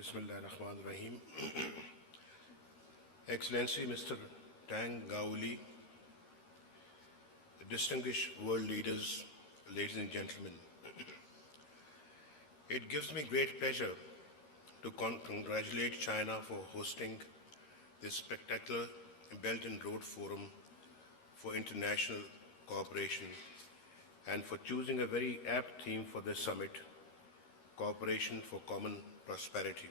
Bismillahirrahmanirrahim. Excellency Mr. Tang Gaoli, distinguished world leaders, ladies and gentlemen, it gives me great pleasure to congratulate China for hosting this spectacular Belt and Road Forum for International Cooperation and for choosing a very apt theme for this summit, Cooperation for Common Prosperity.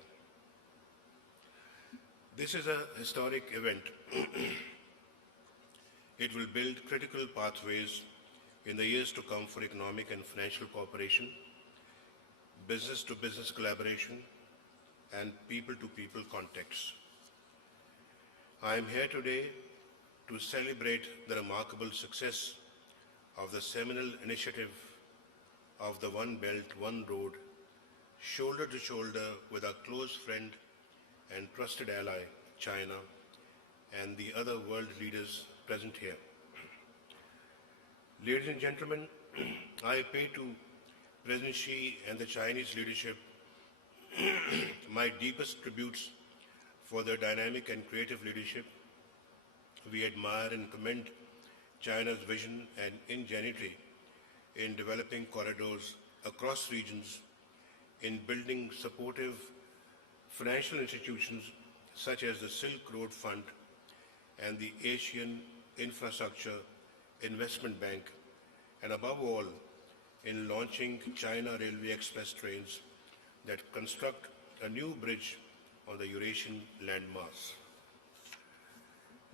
This is a historic event. It will build critical pathways in the years to come for economic and financial cooperation, business-to-business collaboration, and people-to-people contacts. I am here today to celebrate the remarkable success of the seminal initiative of the One Belt, One Road, shoulder to shoulder with our close friend and trusted ally, China, and the other world leaders present here. Ladies and gentlemen, I pay to President Xi and the Chinese leadership my deepest tributes for their dynamic and creative leadership. We admire and commend China's vision and ingenuity in developing corridors across regions, in building supportive financial institutions such as the Silk Road Fund and the Asian Infrastructure Investment Bank, and above all, in launching China Railway Express trains that construct a new bridge on the Eurasian landmass.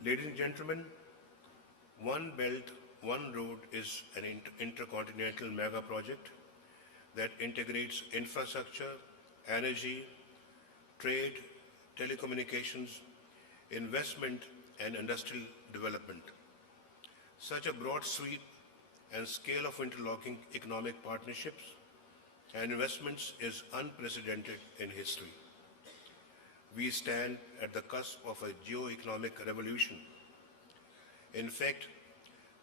Ladies and gentlemen, One Belt, One Road is an intercontinental mega project that integrates infrastructure, energy, trade, telecommunications, investment, and industrial development. Such a broad sweep and scale of interlocking economic partnerships and investments is unprecedented in history. We stand at the cusp of a geo-economic revolution. In fact,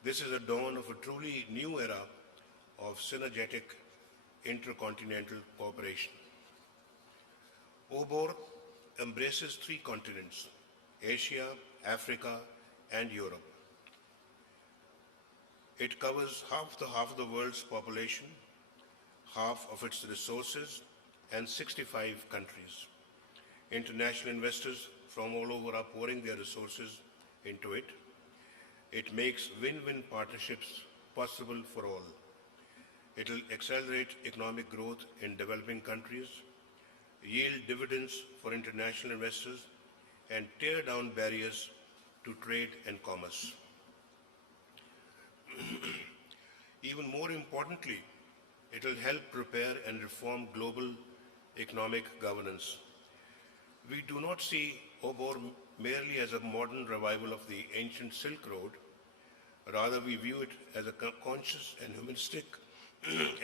this is the dawn of a truly new era of synergetic intercontinental cooperation. OBOR embraces 3 continents: Asia, Africa, and Europe. It covers half of the world's population, half of its resources, and 65 countries. International investors from all over are pouring their resources into it. It makes win-win partnerships possible for all. It will accelerate economic growth in developing countries, yield dividends for international investors, and tear down barriers to trade and commerce. Even more importantly, it will help prepare and reform global economic governance. We do not see OBOR merely as a modern revival of the ancient Silk Road. Rather, we view it as a conscious and humanistic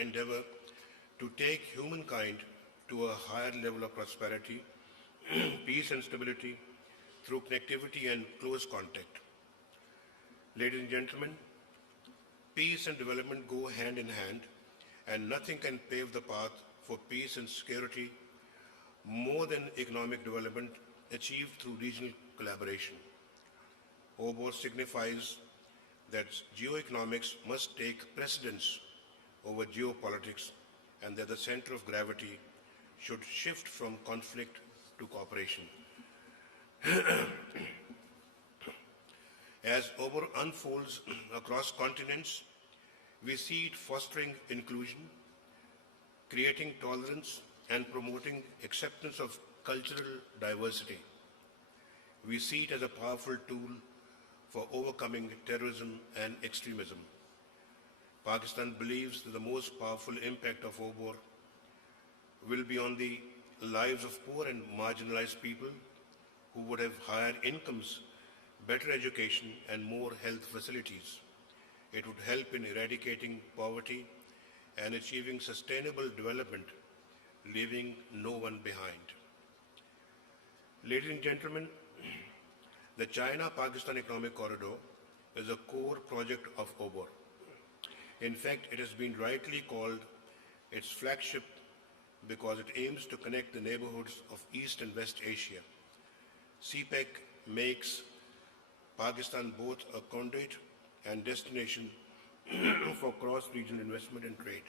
endeavor to take humankind to a higher level of prosperity, peace and stability through connectivity and close contact. Ladies and gentlemen, peace and development go hand in hand, and nothing can pave the path for peace and security more than economic development achieved through regional collaboration. OBOR signifies that geoeconomics must take precedence over geopolitics, and that the center of gravity should shift from conflict to cooperation. As OBOR unfolds across continents, we see it fostering inclusion, creating tolerance, and promoting acceptance of cultural diversity. We see it as a powerful tool for overcoming terrorism and extremism. Pakistan believes that the most powerful impact of OBOR will be on the lives of poor and marginalized people who would have higher incomes, better education, and more health facilities. It would help in eradicating poverty and achieving sustainable development, leaving no one behind. Ladies and gentlemen, the China-Pakistan Economic Corridor is a core project of OBOR. In fact, it has been rightly called its flagship because it aims to connect the neighborhoods of East and West Asia. CPEC makes Pakistan both a conduit and destination for cross-regional investment and trade.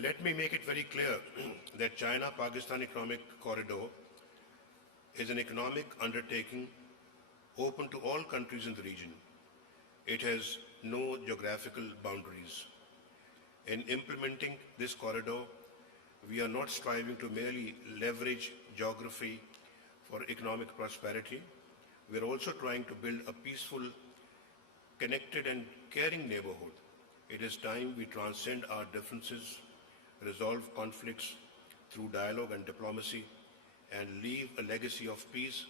Let me make it very clear that China-Pakistan Economic Corridor is an economic undertaking open to all countries in the region. It has no geographical boundaries. In implementing this corridor, we are not striving to merely leverage geography for economic prosperity. We are also trying to build a peaceful, connected and caring neighborhood. It is time we transcend our differences, resolve conflicts through dialogue and diplomacy, and leave a legacy of peace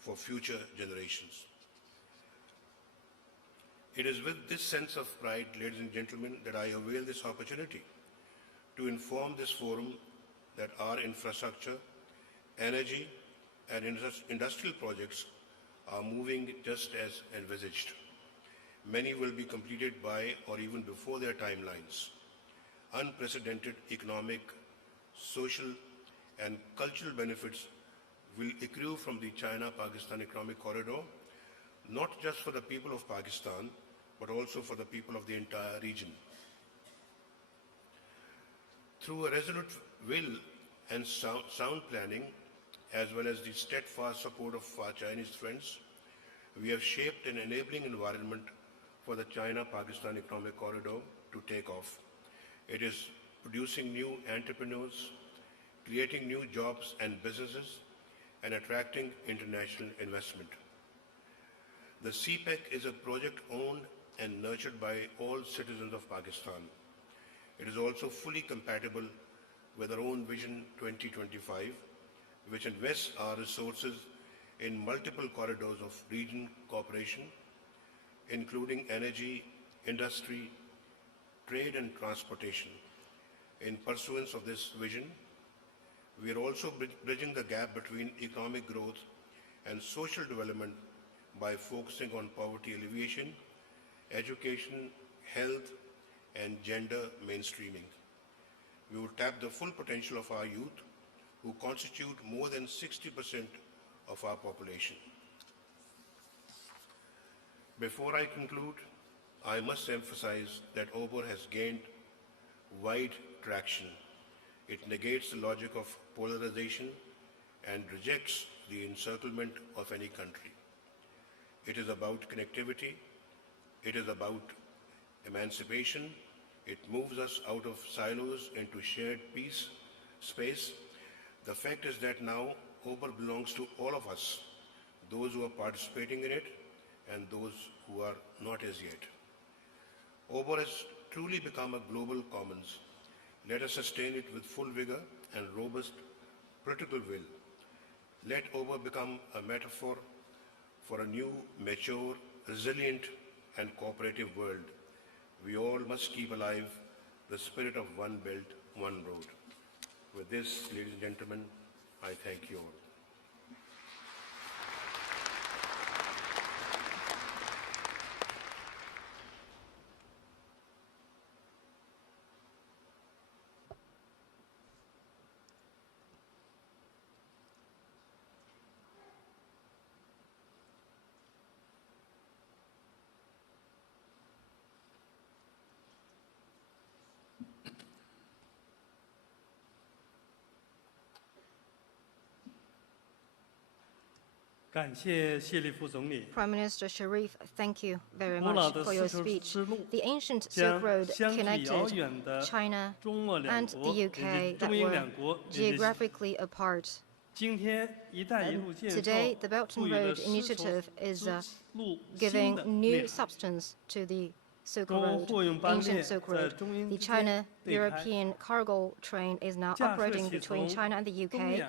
for future generations. It is with this sense of pride, ladies and gentlemen, that I avail this opportunity to inform this forum that our infrastructure, energy, and industrial projects are moving just as envisaged. Many will be completed by or even before their timelines. Unprecedented economic, social, and cultural benefits will accrue from the China-Pakistan Economic Corridor, not just for the people of Pakistan, but also for the people of the entire region. Through a resolute will and sound planning, as well as the steadfast support of our Chinese friends, we have shaped an enabling environment for the China-Pakistan Economic Corridor to take off. It is producing new entrepreneurs, creating new jobs and businesses, and attracting international investment. The CPEC is a project owned and nurtured by all citizens of Pakistan. It is also fully compatible with our own Vision 2025, which invests our resources in multiple corridors of region cooperation, including energy, industry, trade and transportation. In pursuance of this vision, we are also bridging the gap between economic growth and social development by focusing on poverty alleviation, education, health, and gender mainstreaming. We will tap the full potential of our youth, who constitute more than 60% of our population. Before I conclude, I must emphasize that OBOR has gained wide traction. It negates the logic of polarization and rejects the encirclement of any country. It is about connectivity. It is about emancipation. It moves us out of silos into shared peace space. The fact is that now OBOR belongs to all of us, those who are participating in it and those who are not as yet. OBOR has truly become a global commons. Let us sustain it with full vigor and robust political will. Let OBOR become a metaphor for a new, mature, resilient, and cooperative world. We all must keep alive the spirit of one belt, one road. With this, ladies and gentlemen, I thank you all. Prime Minister Sharif, thank you very much for your speech. The ancient Silk Road connected China and the UK that were geographically apart. Today, the Belt and Road Initiative is giving new substance to the Silk Road, ancient Silk Road. The China-European cargo train is now operating between China and the UK,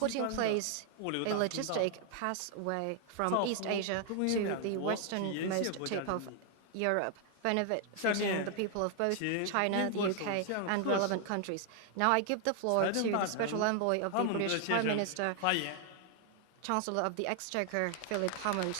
putting in place a logistic pathway from East Asia to the westernmost tip of Europe, benefiting the people of both China, the UK, and relevant countries. Now I give the floor to the Special Envoy of the British Prime Minister, Chancellor of the Exchequer, Philip Hammond.